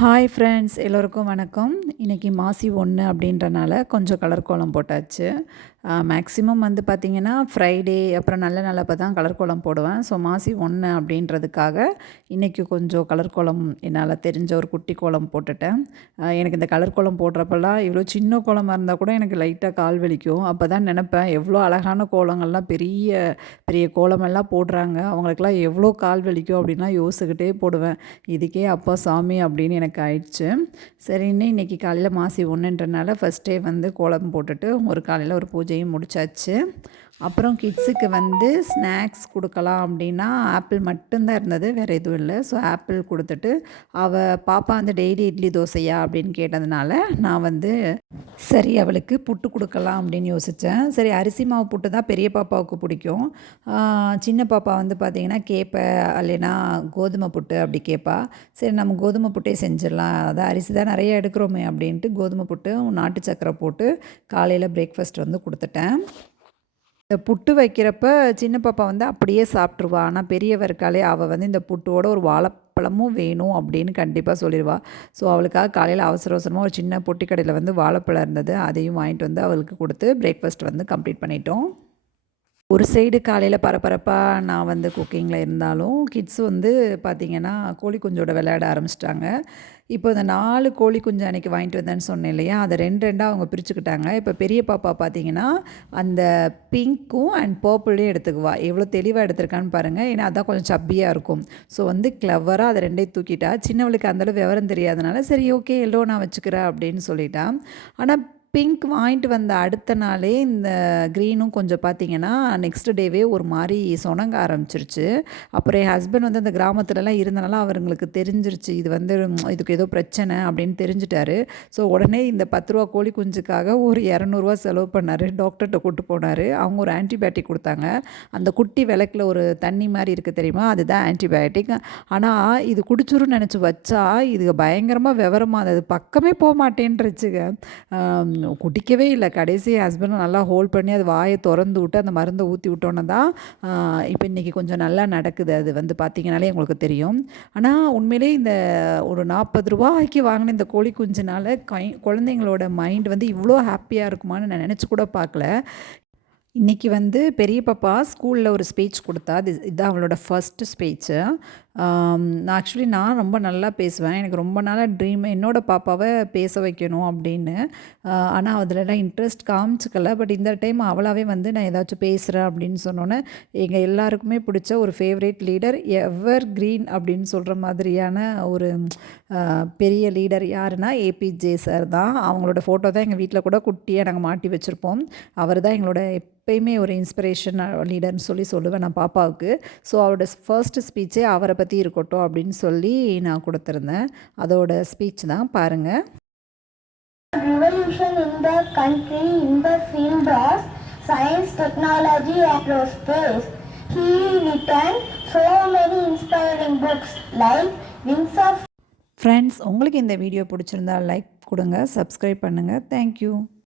Hi friends, எல்லோருக்கும் வணக்கம். இன்றைக்கி மாசி 1 அப்படின்றனால கொஞ்சம் கலர் கோலம் போட்டாச்சு. மேக்ஸிமம் வந்து பார்த்திங்கன்னா ஃப்ரைடே அப்புறம் நல்ல நாளப்போ தான் கலர் கோலம் போடுவேன். ஸோ மாசி 1 அப்படின்றதுக்காக இன்றைக்கி கொஞ்சம் கலர் கோலம் என்னால் தெரிஞ்ச ஒரு குட்டி கோலம் போட்டுட்டேன். எனக்கு இந்த கலர் கோலம் போடுறப்பெல்லாம் இவ்வளோ சின்ன கோலமாக இருந்தால் கூட எனக்கு லைட்டாக கால் வலிக்கும். அப்போ தான் நினப்பேன், எவ்வளோ அழகான கோலங்கள்லாம் பெரிய பெரிய கோலமெல்லாம் போடுறாங்க, அவங்களுக்கெல்லாம் எவ்வளோ கால் வலிக்கும் அப்படின்லாம் யோசிச்சுக்கிட்டே போடுவேன். இதுக்கே அப்பா சாமி அப்படின்னு எனக்கு ஆயிடுச்சு. சரின்னு இன்றைக்கி காலையில் மாசி 1ன்றனால ஃபஸ்ட்டே வந்து கோலம் போட்டுட்டு ஒரு காலையில் ஒரு பூஜையும் முடிச்சாச்சு. அப்புறம் கிட்ஸுக்கு வந்து ஸ்நாக்ஸ் கொடுக்கலாம் அப்படின்னா ஆப்பிள் மட்டும்தான் இருந்தது, வேறு எதுவும் இல்லை. ஸோ ஆப்பிள் கொடுத்துட்டு பாப்பா வந்து டெய்லி இட்லி தோசையா அப்படின்னு கேட்டதுனால நான் வந்து சரி அவளுக்கு புட்டு கொடுக்கலாம் அப்படின்னு யோசித்தேன். சரி அரிசி மாவு புட்டு தான் பெரிய பாப்பாவுக்கு பிடிக்கும். சின்ன பாப்பா வந்து பார்த்திங்கன்னா இல்லைன்னா கோதுமை புட்டு அப்படி கேட்பா. சரி நம்ம கோதுமை புட்டே செஞ்சிடலாம், அதான் அரிசி தான் நிறைய எடுக்கிறோமே அப்படின்ட்டு கோதுமை புட்டு நாட்டு சக்கரை போட்டு காலையில் பிரேக்ஃபாஸ்ட் வந்து கொடுத்துட்டேன். இந்த புட்டு வைக்கிறப்ப சின்ன பாப்பா வந்து அப்படியே சாப்பிட்ருவா. ஆனால் பெரியவ இருக்காளே, அவள் வந்து இந்த புட்டோட ஒரு வாழைப்பழமும் வேணும் அப்படின்னு கண்டிப்பாக சொல்லிடுவா. ஸோ அவளுக்காக காலையில் அவசர அவசரமாக ஒரு சின்ன பொட்டி கடையில் வந்து வாழைப்பழம் இருந்தது, அதையும் வாங்கிட்டு வந்து அவளுக்கு கொடுத்து பிரேக்ஃபாஸ்ட் வந்து கம்ப்ளீட் பண்ணிட்டோம். ஒரு சைடு காலையில் பரபரப்பாக நான் வந்து குக்கிங்கில் இருந்தாலும் கிட்ஸ் வந்து பார்த்திங்கன்னா கோழி குஞ்சோட விளையாட ஆரம்பிச்சிட்டாங்க. இப்போ இந்த 4 கோழி குஞ்சு அன்றைக்கி வாங்கிட்டு வந்தேன்னு சொன்னேன் இல்லையா, அதை 2 அவங்க பிரிச்சுக்கிட்டாங்க. இப்போ பெரிய பாப்பா பார்த்திங்கன்னா அந்த பிங்க்கும் அண்ட் பர்பிளையும் எடுத்துக்குவா. எவ்வளோ தெளிவாக எடுத்திருக்கான்னு பாருங்கள், ஏன்னா அதான் கொஞ்சம் சப்பியாக இருக்கும். ஸோ வந்து கிளவராக அதை 2 தூக்கிட்டா. சின்னவளுக்கு அந்தளவு விவரம் தெரியாதனால சரி ஓகே எல்லோ நான் வச்சுக்கிறேன் அப்படின்னு சொல்லிட்டான். ஆனால் பிங்க் வாங்கிட்டு வந்த அடுத்த நாளே இந்த க்ரீனும் கொஞ்சம் பார்த்திங்கன்னா நெக்ஸ்ட் டேவே ஒரு மாதிரி சொனங்க ஆரம்பிச்சிருச்சு. அப்புறம் என் ஹஸ்பண்ட் வந்து அந்த கிராமத்துலலாம் இருந்தனால அவங்களுக்கு தெரிஞ்சிருச்சு, இது வந்து இதுக்கு ஏதோ பிரச்சனை அப்படின்னு தெரிஞ்சிட்டாரு. ஸோ உடனே இந்த 10 ரூபா கோழி குஞ்சுக்காக ஒரு 200 செலவு பண்ணார். டாக்டர்கிட்ட கூட்டு போனார். அவங்க ஒரு ஆன்டிபயோட்டிக் கொடுத்தாங்க. அந்த குட்டி விளக்கில் ஒரு தண்ணி மாதிரி இருக்குது தெரியுமா, அதுதான் ஆன்டிபயோட்டிக். ஆனால் இது குடிச்சிருன்னு நினச்சி வச்சா இது பயங்கரமாக விவரமாக அது பக்கமே போக மாட்டேன்ருச்சுங்க. குடிக்கவே இல்லை. கடைசி ஹஸ்பண்ட் நல்லா ஹோல்ட் பண்ணி அது வாயை திறந்து விட்டு அந்த மருந்தை ஊற்றி விட்டோன்னே தான் இப்போ இன்றைக்கி கொஞ்சம் நல்லா நடக்குது. அது வந்து பார்த்திங்கனாலே உங்களுக்கு தெரியும். ஆனால் உண்மையிலே இந்த ஒரு 40 ரூபாய்க்கு வாங்கின இந்த கோழி குஞ்சுனால குழந்தைங்களோட மைண்ட் வந்து இவ்வளோ ஹாப்பியாக இருக்குமான்னு நான் நினச்சி கூட பார்க்கல. இன்றைக்கி வந்து பெரிய பாப்பா ஸ்கூலில் ஒரு ஸ்பீச் கொடுத்தா. இதுதான் அவளோட ஃபஸ்ட்டு ஸ்பீச்சு. நான் ரொம்ப நல்லா பேசுவேன். எனக்கு ரொம்ப நாளாக ட்ரீம் என்னோடய பாப்பாவை பேச வைக்கணும் அப்படின்னு. ஆனால் அதிலலாம் இன்ட்ரெஸ்ட் காமிச்சிக்கல. பட் இந்த டைம் அவளாகவே வந்து நான் ஏதாச்சும் பேசுகிறேன் அப்படின்னு சொன்னோன்னே எங்கள் எல்லாருக்குமே பிடிச்ச ஒரு ஃபேவரேட் லீடர், எவர் கிரீன் அப்படின்னு சொல்கிற மாதிரியான ஒரு பெரிய லீடர் யாருன்னா ஏபிஜே சார் தான். அவங்களோட ஃபோட்டோ தான் எங்கள் வீட்டில் கூட குட்டியாக நாங்கள் மாட்டி வச்சுருப்போம். அவர் தான் எங்களோட எப்பயுமே ஒரு இன்ஸ்பிரேஷன் லீடர்னு சொல்லுவேன் நான் பாப்பாவுக்கு. ஸோ அவரோட ஃபர்ஸ்ட் ஸ்பீச்சே அவரை பற்றி இருக்கட்டும் அப்படின்னு சொல்லி நான் கொடுத்துருந்தேன். அதோட ஸ்பீச் தான் பாருங்கள். Revolution in the country in the field of science, technology and space. He written so many inspiring books like Wings of. Friends, உங்களுக்கு இந்த வீடியோ பிடிச்சிருந்தா லைக் கொடுங்க, சப்ஸ்கிரைப் பண்ணுங்கள். தேங்க்யூ.